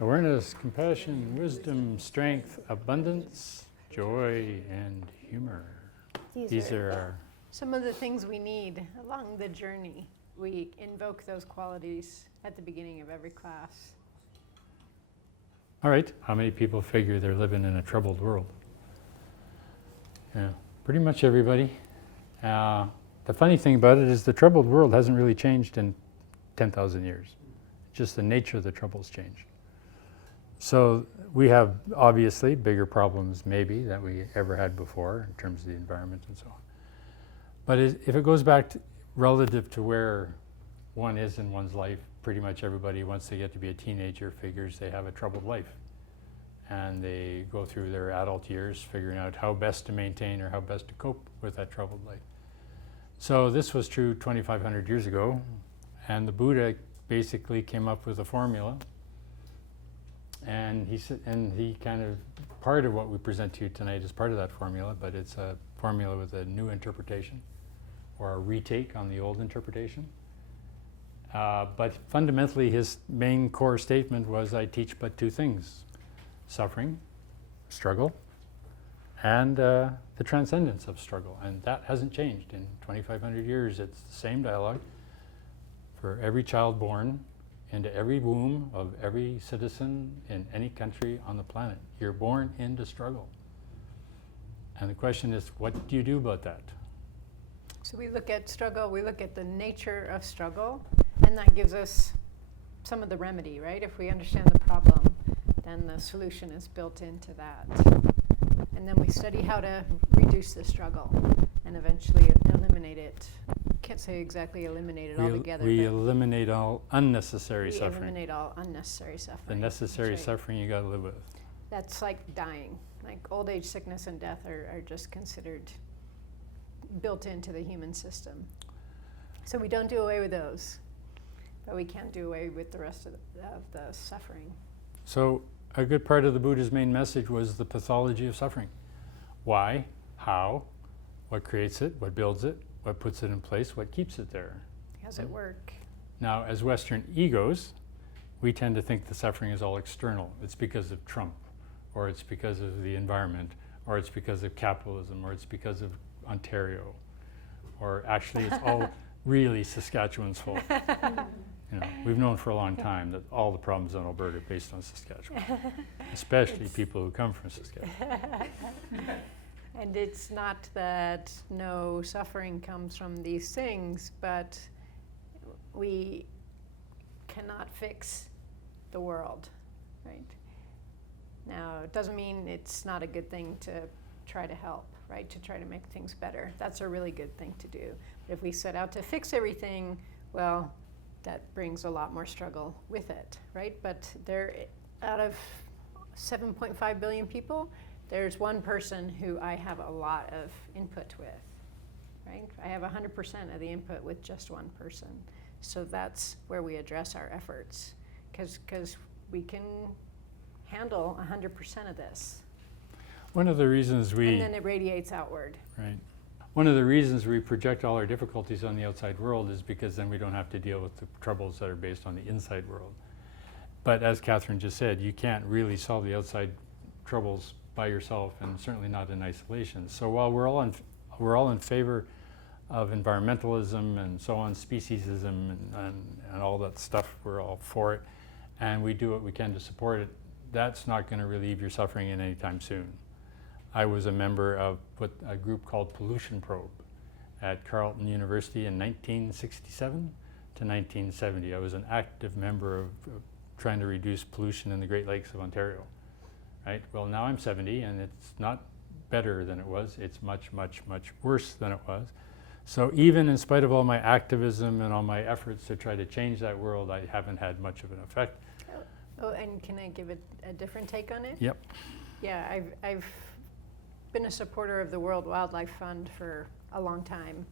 Awareness, compassion, wisdom, strength, abundance, joy, and humor. These are our... some of the things we need along the journey. We invoke those qualities at the beginning of every class. All right, how many people figure they're living in a troubled world? Yeah, pretty much everybody. The funny thing about it is the troubled world hasn't really changed in 10,000 years. Just the nature of the trouble's changed. So we have obviously bigger problems maybe than we ever had before in terms of the environment and so on. But if it goes back to relative to where one is in one's life, pretty much everybody, once they get to be a teenager, figures they have a troubled life. And they go through their adult years figuring out how best to maintain or how best to cope with that troubled life. So this was true 2,500 years ago, and the Buddha basically came up with a formula. And he kind of, part of what we present to you tonight is part of that formula, but it's a formula with a new interpretation, or a retake on the old interpretation. But fundamentally, his main core statement was, I teach but two things: suffering, struggle, and the transcendence of struggle. And that hasn't changed in 2,500 years. It's the same dialogue for every child born into every womb of every citizen in any country on the planet. You're born into struggle. And the question is, what do you do about that? So we look at struggle, we look at the nature of struggle, and that gives us some of the remedy, right? If we understand the problem, then the solution is built into that. And then we study how to reduce the struggle and eventually eliminate it. Can't say exactly eliminate it altogether. We eliminate all unnecessary we suffering. eliminate all unnecessary suffering. The necessary That's right. suffering you got to live with. That's like dying. Like old age, sickness, and death are just considered built into the human system. So we don't do away with those, but we can't do away with the rest of the suffering. So a good part of the Buddha's main message was the pathology of suffering. Why? How? What creates it? What builds it? What puts it in place? What keeps it there? How does it work? Now, as Western egos, we tend to think the suffering is all external. It's because of Trump, or it's because of the environment, or it's because of capitalism, or it's because of Ontario, or actually it's all really Saskatchewan's fault. You know, we've known for a long time that all the problems in Alberta are based on Saskatchewan, especially people who come from Saskatchewan. And it's not that no suffering comes from these things, but we cannot fix the world, right? Now, it doesn't mean it's not a good thing to try to help, right? To try to make things better. That's a really good thing to do. But if we set out to fix everything, well, that brings a lot more struggle with it, right? But out of 7.5 billion people, there's one person who I have a lot of input with, right? I have 100% of the input with just one person. So that's where we address our efforts, because we can handle 100% of this. One of the reasons and then it radiates outward. Right. One of the reasons we project all our difficulties on the outside world is because then we don't have to deal with the troubles that are based on the inside world. But as Catherine just said, you can't really solve the outside troubles by yourself, and certainly not in isolation. So while we're all in favor of environmentalism and so on, speciesism and all that stuff, we're all for it, and we do what we can to support it, that's not going to relieve your suffering in any time soon. I was a member of a group called Pollution Probe at Carleton University in 1967 to 1970. I was an active member of trying to reduce pollution in the Great Lakes of Ontario. Right? Well, now I'm 70, and it's not better than it was. It's much, much, much worse than it was. So even in spite of all my activism and all my efforts to try to change that world, I haven't had much of an effect. Oh, and can I give a different take on it? Yep. Yeah, I've been a supporter of the World Wildlife Fund for a long time,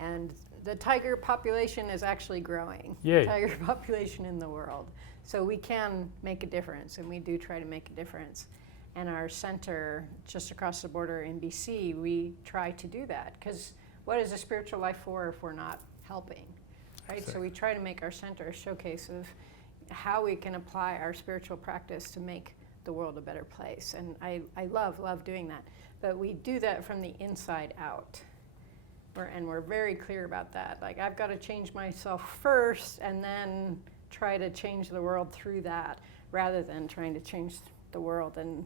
and the tiger population is actually growing. Yay. Tiger population in the world. So we can make a difference, and we do try to make a difference. And our center, just across the border in BC, we try to do that. Because what is a spiritual life for if we're not helping, right? Exactly. So we try to make our center a showcase of how we can apply our spiritual practice to make the world a better place. And I love doing that. But we do that from the inside out. And we're very clear about that. Like, I've got to change myself first and then try to change the world through that, rather than trying to change the world and,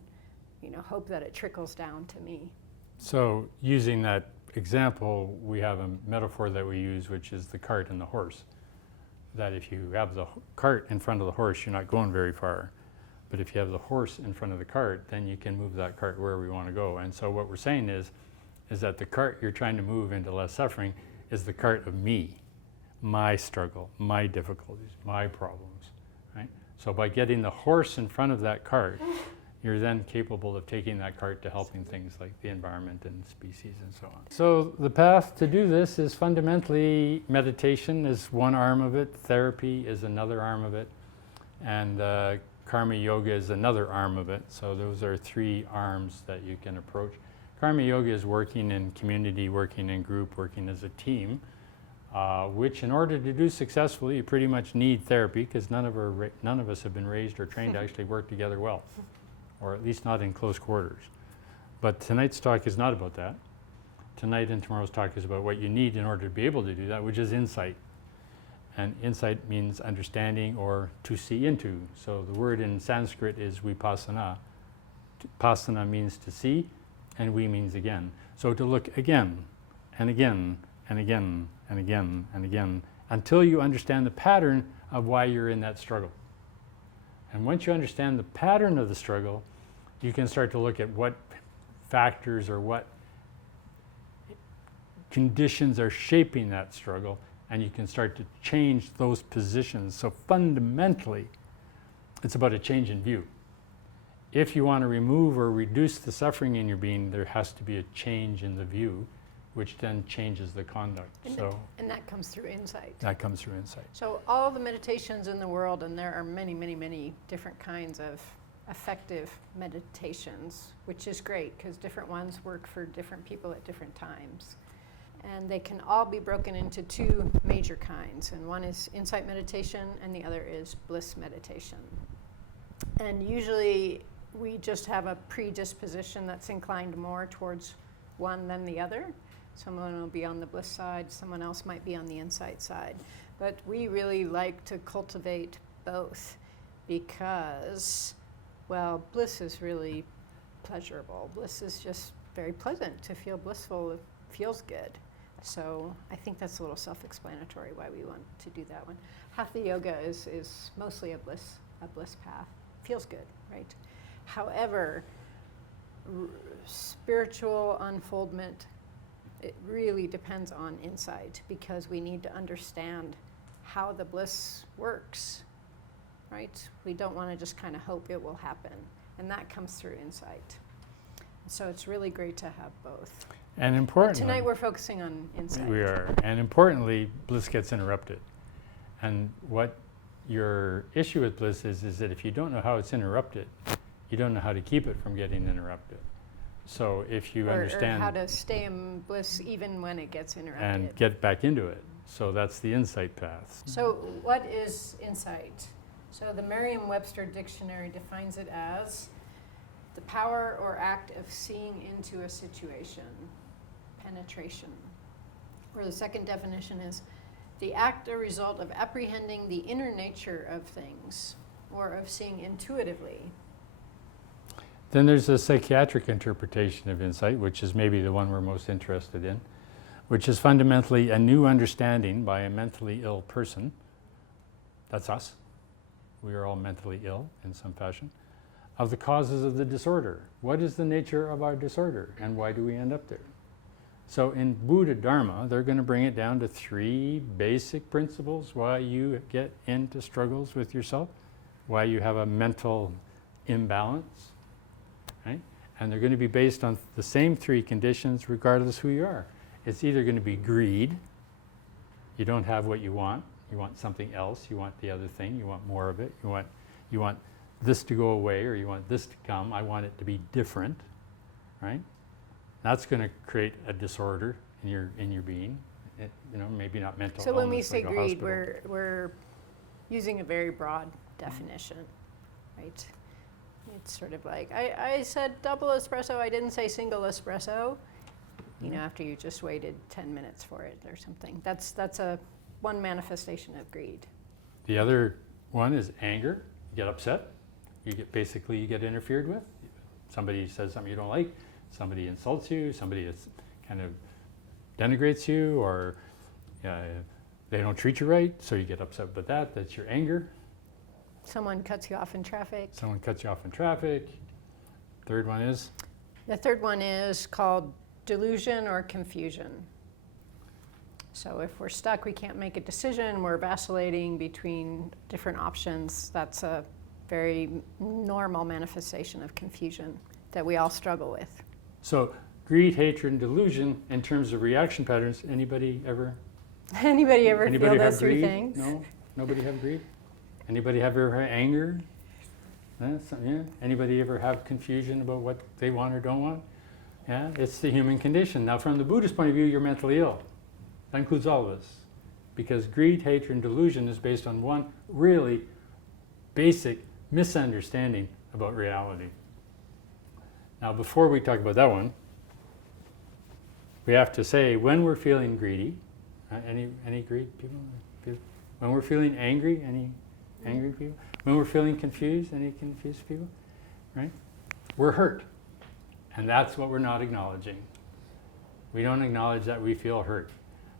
hope that it trickles down to me. So using that example, we have a metaphor that we use, which is the cart and the horse. That if you have the cart in front of the horse, you're not going very far. But if you have the horse in front of the cart, then you can move that cart wherever you want to go. And so what we're saying is that the cart you're trying to move into less suffering is the cart of me, my struggle, my difficulties, my problems, right? So by getting the horse in front of that cart, you're then capable of taking that cart to helping things like the environment and species and so on. So the path to do this is fundamentally meditation is one arm of it, therapy is another arm of it, and karma yoga is another arm of it. So those are three arms that you can approach. Karma yoga is working in community, working in group, working as a team, which in order to do successfully, you pretty much need therapy, because none of us have been raised or trained to actually work together well, or at least not in close quarters. But tonight's talk is not about that. Tonight and tomorrow's talk is about what you need in order to be able to do that, which is insight. And insight means understanding or to see into. So the word in Sanskrit is vipassana. Pasana means to see, and we means again. So to look again, and again, and again, and again, and again, until you understand the pattern of why you're in that struggle. And once you understand the pattern of the struggle, you can start to look at what factors or what conditions are shaping that struggle, and you can start to change those positions. So fundamentally, it's about a change in view. If you want to remove or reduce the suffering in your being, there has to be a change in the view, which then changes the conduct. And that comes through insight. That comes through insight. So all the meditations in the world, and there are many, many, many different kinds of effective meditations, which is great because different ones work for different people at different times. And they can all be broken into two major kinds. And one is insight meditation and the other is bliss meditation. And usually we just have a predisposition that's inclined more towards one than the other. Someone will be on the bliss side, someone else might be on the insight side. But we really like to cultivate both because, well, bliss is really pleasurable. Bliss is just very pleasant. To feel blissful, it feels good. So I think that's a little self-explanatory why we want to do that one. Hatha yoga is mostly a bliss path. Feels good, right? However, spiritual unfoldment, it really depends on insight because we need to understand how the bliss works, right? We don't want to just kind of hope it will happen. And that comes through insight. So it's really great to have both. And importantly, tonight we're focusing on insight. We are. And importantly, bliss gets interrupted. And what your issue with bliss is that if you don't know how it's interrupted, you don't know how to keep it from getting interrupted. So if you understand... Or how to stay in bliss even when it gets interrupted. And get back into it. So that's the insight path. So what is insight? So the Merriam-Webster dictionary defines it as the power or act of seeing into a situation, penetration. Or the second definition is the act or result of apprehending the inner nature of things or of seeing intuitively. Then there's a psychiatric interpretation of insight, which is maybe the one we're most interested in, which is fundamentally a new understanding by a mentally ill person. That's us. We are all mentally ill in some fashion. Of the causes of the disorder. What is the nature of our disorder and why do we end up there? So in Buddha Dharma, they're going to bring it down to three basic principles why you get into struggles with yourself, why you have a mental imbalance, right? And they're going to be based on the same three conditions regardless who you are. It's either going to be greed, you don't have what you want something else, you want the other thing, you want more of it, you want this to go away or you want this to come, I want it to be different, right? That's going to create a disorder in your being, maybe not mental. So when we illness, say like a greed, hospital. we're using a very broad definition, right? It's sort of like, I said double espresso, I didn't say single espresso, you know, after you just waited 10 minutes for it or something. That's one manifestation of greed. The other one is anger. You get upset. You get interfered with. Somebody says something you don't like. Somebody insults you. Somebody kind of denigrates you, or they don't treat you right, so you get upset with that. That's your anger. Someone cuts you off in traffic. Someone cuts you off in traffic. Third one is? The third one is called delusion or confusion. So if we're stuck, we can't make a decision, we're vacillating between different options, that's a very normal manifestation of confusion that we all struggle with. So greed, hatred, and delusion in terms of reaction patterns, anybody ever feel have those three greed? things? No? Nobody have greed? Anybody ever have anger? Yeah. Anybody ever have confusion about what they want or don't want? Yeah, it's the human condition. Now from the Buddhist point of view, you're mentally ill. That includes all of us. Because greed, hatred, and delusion is based on one really basic misunderstanding about reality. Now before we talk about that one, we have to say when we're feeling greedy, any greed people? When we're feeling angry, any angry people? When we're feeling confused, any confused people? Right? We're hurt. And that's what we're not acknowledging. We don't acknowledge that we feel hurt.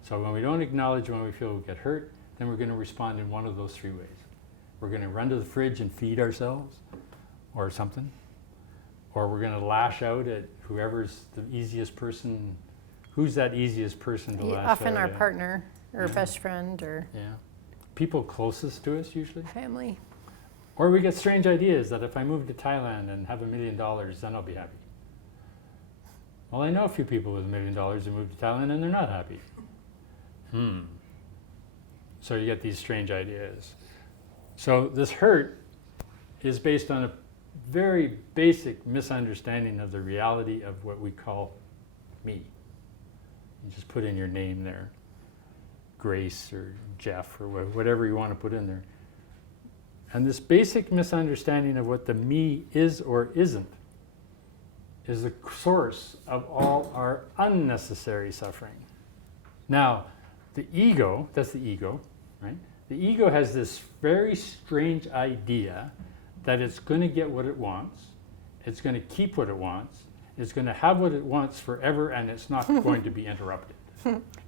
So when we don't acknowledge when we feel we get hurt, then we're going to respond in one of those three ways. We're going to run to the fridge and feed ourselves or something. Or we're going to lash out at whoever's the easiest person. Who's that easiest person to lash out at? Often our partner or best friend or people closest to us usually. family. Or we get strange ideas that if I move to Thailand and have $1 million, then I'll be happy. Well, I know a few people with $1 million who moved to Thailand and they're not happy. So you get these strange ideas. So this hurt is based on a very basic misunderstanding of the reality of what we call me. You just put in your name there, Grace or Jeff or whatever you want to put in there. And this basic misunderstanding of what the me is or isn't is the source of all our unnecessary suffering. Now, the ego, that's the ego, right? The ego has this very strange idea that it's going to get what it wants, it's going to keep what it wants, it's going to have what it wants forever, and it's not going to be interrupted.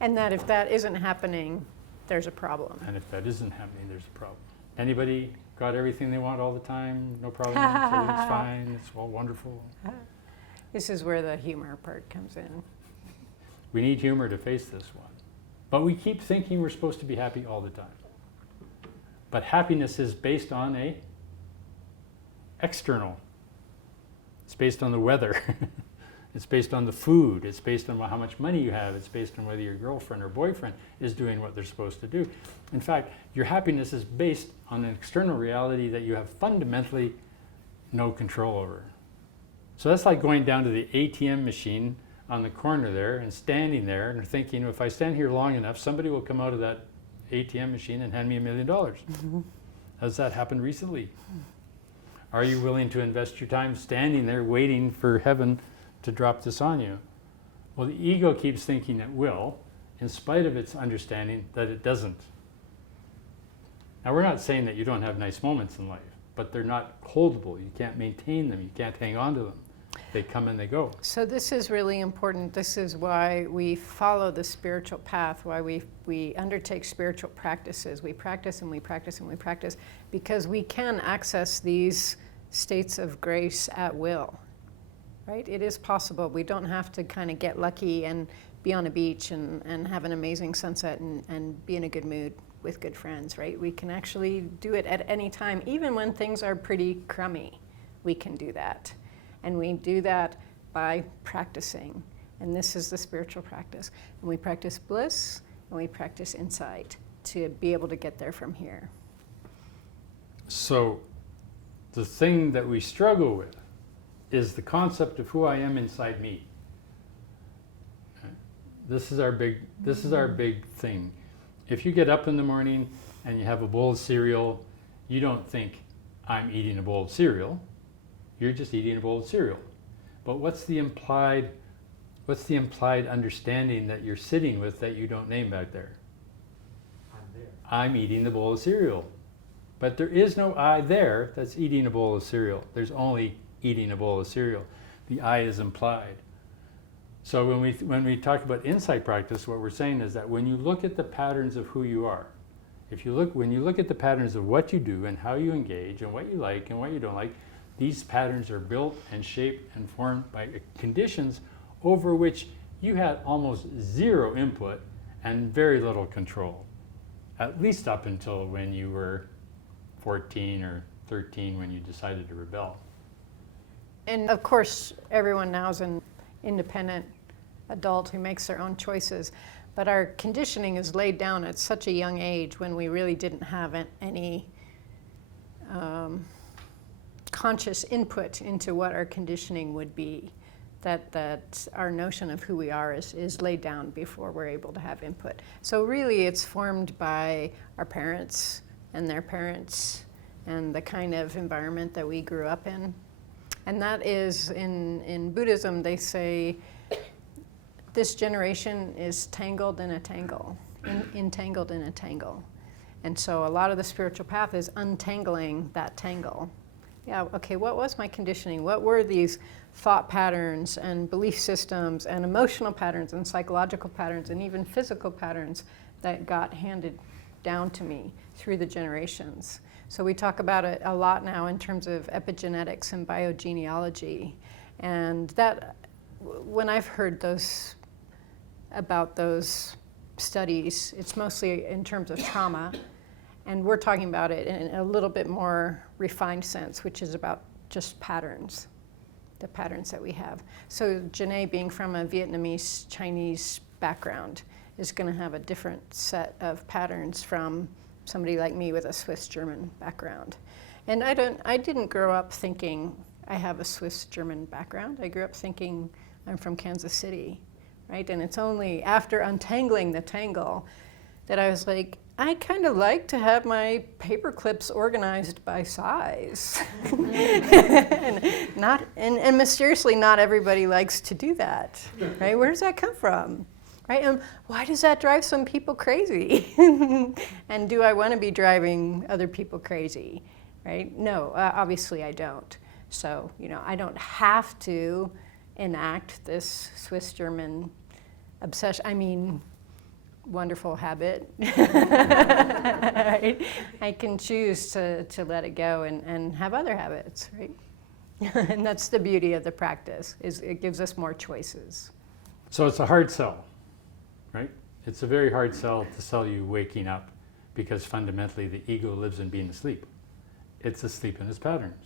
And that if that isn't happening, there's a problem. And if that isn't happening, there's a problem. Anybody got everything they want all the time? No problem, everything's fine, it's all wonderful. This is where the humor part comes in. We need humor to face this one. But we keep thinking we're supposed to be happy all the time. But happiness is based on a external. It's based on the weather. It's based on the food. It's based on how much money you have. It's based on whether your girlfriend or boyfriend is doing what they're supposed to do. In fact, your happiness is based on an external reality that you have fundamentally no control over. So that's like going down to the ATM machine on the corner there and standing there and thinking, if I stand here long enough, somebody will come out of that ATM machine and hand me $1 million. Has that happened recently? Are you willing to invest your time standing there waiting for heaven to drop this on you? Well, the ego keeps thinking it will, in spite of its understanding that it doesn't. Now, we're not saying that you don't have nice moments in life, but they're not holdable. You can't maintain them. You can't hang on to them. They come and they go. So this is really important. This is why we follow the spiritual path, why we undertake spiritual practices. We practice and we practice and we practice because we can access these states of grace at will, right? It is possible. We don't have to kind of get lucky and be on a beach and have an amazing sunset and be in a good mood with good friends, right? We can actually do it at any time, even when things are pretty crummy. We can do that. And we do that by practicing. And this is the spiritual practice. And we practice bliss and we practice insight to be able to get there from here. So the thing that we struggle with is the concept of who I am inside me. This is our big thing. If you get up in the morning and you have a bowl of cereal, you don't think, I'm eating a bowl of cereal. You're just eating a bowl of cereal. But what's the implied understanding that you're sitting with that you don't name back there? I'm there. I'm eating the bowl of cereal. But there is no I there that's eating a bowl of cereal. There's only eating a bowl of cereal. The I is implied. So when we talk about insight practice, what we're saying is that when you look at the patterns of who you are, when you look at the patterns of what you do and how you engage and what you like and what you don't like, these patterns are built and shaped and formed by conditions over which you had almost zero input and very little control, at least up until when you were 14 or 13 when you decided to rebel. And of course, everyone now is an independent adult who makes their own choices. But our conditioning is laid down at such a young age when we really didn't have any conscious input into what our conditioning would be. That our notion of who we are is laid down before we're able to have input. So really it's formed by our parents and their parents and the kind of environment that we grew up in. And that is, in Buddhism, they say, this generation is tangled in a tangle, entangled in a tangle. And so a lot of the spiritual path is untangling that tangle. Yeah, okay, what was my conditioning? What were these thought patterns and belief systems and emotional patterns and psychological patterns and even physical patterns that got handed down to me through the generations? So we talk about it a lot now in terms of epigenetics and biogenealogy. And that, when I've heard about those studies, it's mostly in terms of trauma. And we're talking about it in a little bit more refined sense, which is about just patterns, the patterns that we have. So Janae, being from a Vietnamese Chinese background, is going to have a different set of patterns from somebody like me with a Swiss German background. And I didn't grow up thinking I have a Swiss German background. I grew up thinking I'm from Kansas City, right? And it's only after untangling the tangle that I was like, I kind of like to have my paper clips organized by size. and mysteriously, not everybody likes to do that, right? Where does that come from? Right? And why does that drive some people crazy? And do I want to be driving other people crazy? Right? No, obviously I don't. So, I don't have to enact this Swiss German obsession. Wonderful habit. Right? I can choose to let it go and have other habits, right? And that's the beauty of the practice, is it gives us more choices. So it's a hard sell, right? It's a very hard sell to sell you waking up, because fundamentally the ego lives in being asleep. It's asleep in its patterns.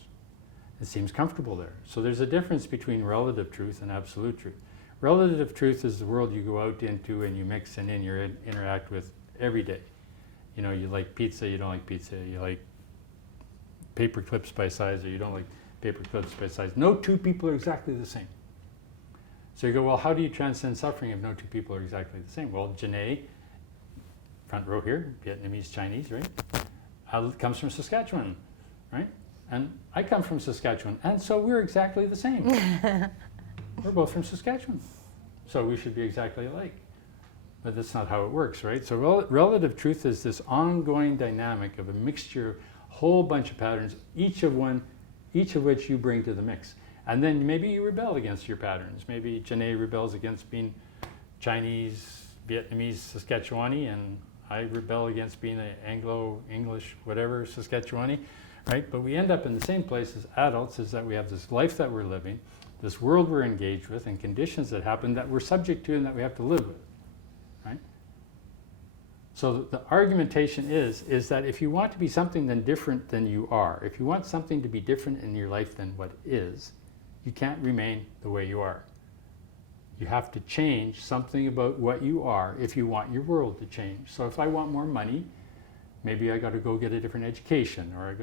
It seems comfortable there. So there's a difference between relative truth and absolute truth. Relative truth is the world you go out into and you mix and interact with every day. You like pizza, you don't like pizza, you like paper clips by size, or you don't like paper clips by size. No two people are exactly the same. So you go, well, how do you transcend suffering if no two people are exactly the same? Well, Janae, front row here, Vietnamese Chinese, right? Comes from Saskatchewan, right? And I come from Saskatchewan, and so we're exactly the same. We're both from Saskatchewan, so we should be exactly alike. But that's not how it works, right? So relative truth is this ongoing dynamic of a mixture of a whole bunch of patterns, each of which you bring to the mix. And then maybe you rebel against your patterns. Maybe Janae rebels against being Chinese, Vietnamese, Saskatchewani, and I rebel against being an Anglo-English, whatever, Saskatchewani, right? But we end up in the same place as adults, is that we have this life that we're living, this world we're engaged with, and conditions that happen that we're subject to and that we have to live with, right? So the argumentation is that if you want to be something then different than you are, if you want something to be different in your life than what is, you can't remain the way you are. You have to change something about what you are if you want your world to change. So if I want more money, maybe I got to go get a different education, or I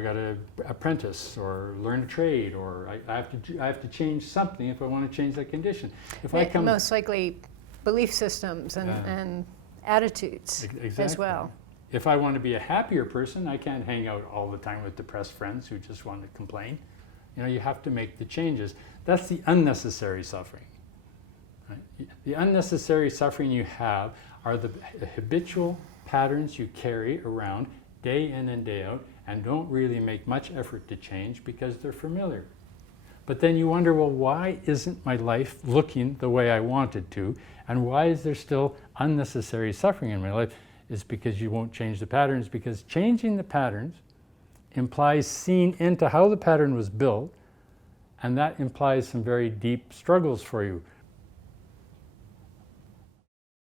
got to apprentice, or learn a trade, or I have to change something if I want to change that condition. Most likely belief systems and attitudes exactly. as well. If I want to be a happier person, I can't hang out all the time with depressed friends who just want to complain. You have to make the changes. That's the unnecessary suffering. Right? The unnecessary suffering you have are the habitual patterns you carry around day in and day out and don't really make much effort to change because they're familiar. But then you wonder, well, why isn't my life looking the way I want it to? And why is there still unnecessary suffering in my life? It's because you won't change the patterns, because changing the patterns implies seeing into how the pattern was built, and that implies some very deep struggles for you.